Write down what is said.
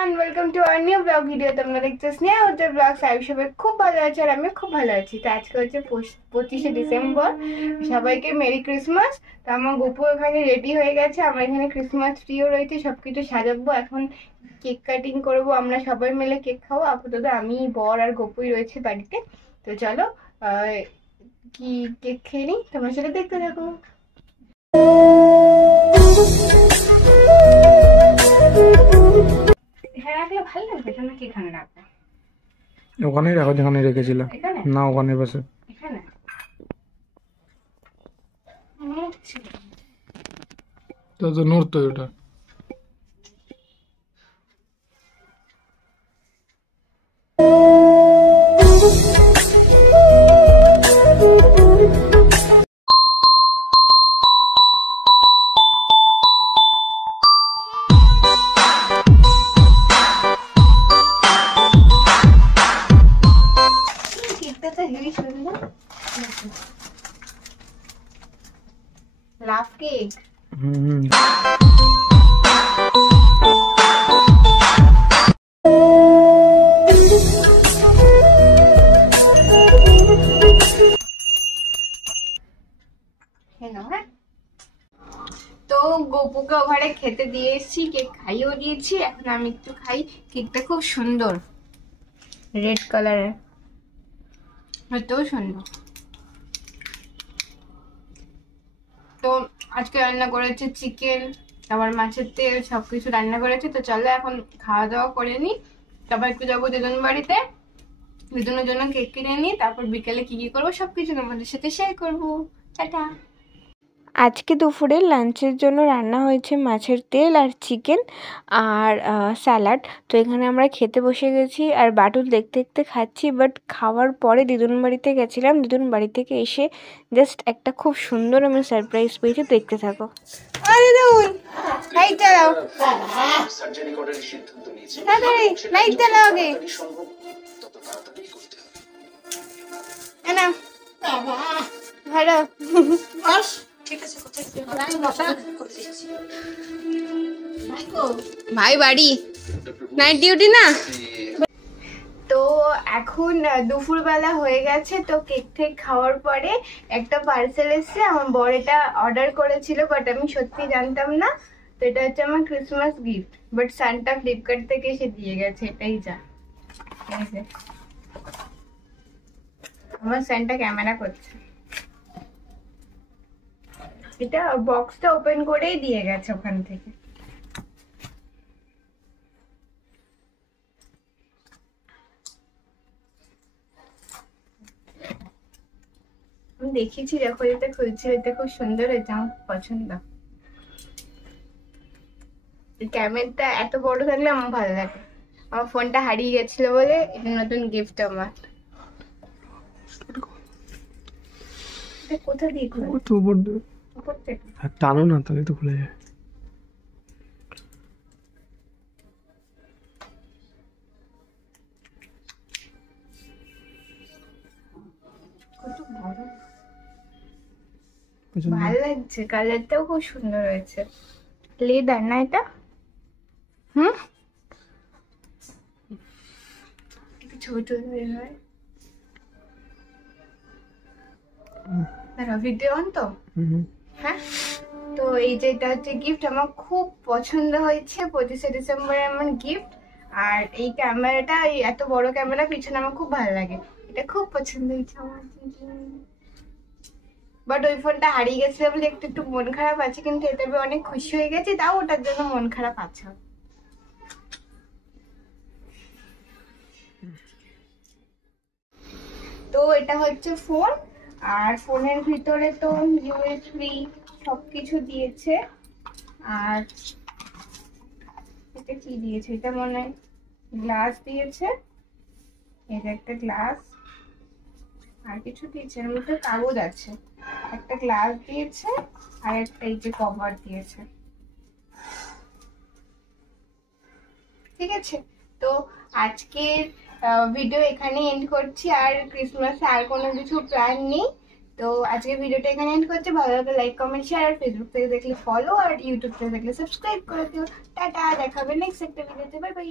Everyone, welcome to our new blog video. তোমরা দেখছো স্নেহা উজ্জ্বল blogs. আমি সবাই খুব ভালো আছি আর আমিও খুব ভালো আছি। তো আজকে হচ্ছে 25শে ডিসেম্বর। সবাইকে মেরি ক্রিসমাস। তো আমার গপু এখানে রেডি হয়ে গেছে, আমার এখানে ক্রিসমাস ট্রিও রয়েছে, সবকিছু সাজাবো। এখন কেক কাটিং করবো, আমরা সবাই মিলে কেক খাবো। আপাতত আমি, বর আর গপুই রয়েছে বাড়িতে। তো চলো কি কেক খেয়ে নিই, তোমরা সেটা দেখতে থাকো। হ্যাঁ, রাখলে ভালো লাগবে। তোমরা কি এখানে রাখবে? ওখানেই রাখো যেখানে রেখেছিল। না, ওখানে পাশে। এখানে তো নড়তো ওটা। লাভ কেক। তো গপুকে ওখানে খেতে দিয়ে এসেছি, কেক খাইয়েও দিয়েছি। এখন আমি একটু খাই। কেকটা খুব সুন্দর, রেড কালারের, এতও সুন্দর। তো আজকে রান্না করেছে চিকেন, তারপর মাছের তেল, সবকিছু রান্না করেছে। তো চলো এখন খাওয়া দাওয়া করে নি, তারপর একটু যাবো দিদুন বাড়িতে, দিদুনের জন্য কেক কিনে নি। তারপর বিকেলে কি কি করবো সবকিছু তোমাদের সাথে শেয়ার করবো। টাটা। আজকে দুপুরে লাঞ্চের জন্য রান্না হয়েছে মাছের তেল আর চিকেন আর স্যালাড। তো এখানে আমরা খেতে বসে গেছি আর বাটুল দেখতে দেখতে খাচ্ছি। বাট খাওয়ার পরে দিদুন বাড়িতে গেছিলাম, দিদুন বাড়ি থেকে এসে জাস্ট একটা খুব সুন্দর আমি সারপ্রাইজ পেয়েছি, দেখতে থাকো। লাইট জ্বালাও, তাড়াতাড়ি লাইট জ্বালাও আগে। ভালো ভাই বাড়ি নাইট ডিউটি না। তো এখন দুপুরবেলা হয়ে গেছে। তো কেক টেক খাওয়ার পরে একটা পার্সেল এসছে। আমার বর এটা অর্ডার করেছিল, বাট আমি সত্যি জানতাম না। তো এটা হচ্ছে আমার Christmas gift, but Santa Flipkart থেকে এসে দিয়ে গেছে। এটাই যা, আমার সান্টা ক্যামেরা করছে। এটা বক্সটা ওপেন করেই দিয়ে গেছে ওখান থেকে। আমি দেখেছি, দেখো এটা খুলছি, এটা খুব সুন্দর হয়েছে, আমার পছন্দ। ক্যামেরাটা এত বড় থাকলে আমার ভালো লাগে। আমার ফোনটা হারিয়ে গেছিল বলে এটা নতুন গিফট আমার। কোথা দিয়ে খুলে? উপর থেকে টানো না, তাহলে তো খুলে যায়। ভালো লাগছে, কালারটাও খুব সুন্দর হয়েছে। লেদার না এটা? ছোট হয়। ভিডিও অন তো? হ্যাঁ। তো এই যে এটা হচ্ছে গিফট, আমার খুব পছন্দ হয়েছে। 25শে ডিসেম্বরে আমার গিফট। আর এই ক্যামেরাটা, এত বড় ক্যামেরা পিছনে আমার খুব ভালো লাগে, এটা খুব পছন্দ হয়েছে আমার। বাট ওই ফোনটা হারিয়ে গেছিল বলে একটু একটু মন খারাপ আছে, কিন্তু এটা অনেক খুশি হয়ে গেছি, তাও ওটার জন্য মন খারাপ আছে। তো এটা হচ্ছে ফোন, আর ফোনের ভিতরে তো ইউএসবি সবকিছু দিয়েছে। আর এটা কি দিয়েছে, এটা মনে হয় গ্লাস দিয়েছে। এটা একটা গ্লাস, আর কিছু দিয়েছে, এর মধ্যে কাগজ আছে। একটা গ্লাস দিয়েছে আর একটা এই যে কভার দিয়েছে। ঠিক আছে, তো আজকের ভিডিও এখানে এন্ড করছি। আর ক্রিসমাসে আর কোনো কিছু প্ল্যান নেই। তো আজকের ভিডিওটা এখানে এন্ড করছি। ভালো লাগলে লাইক কমেন্ট শেয়ার, আর ফেসবুক থেকে দেখলে ফলো, আর ইউটিউব থেকে দেখলে সাবস্ক্রাইব করে দিও। টাটা, দেখা হবে নেক্সট একটা ভিডিওতে। Bye bye.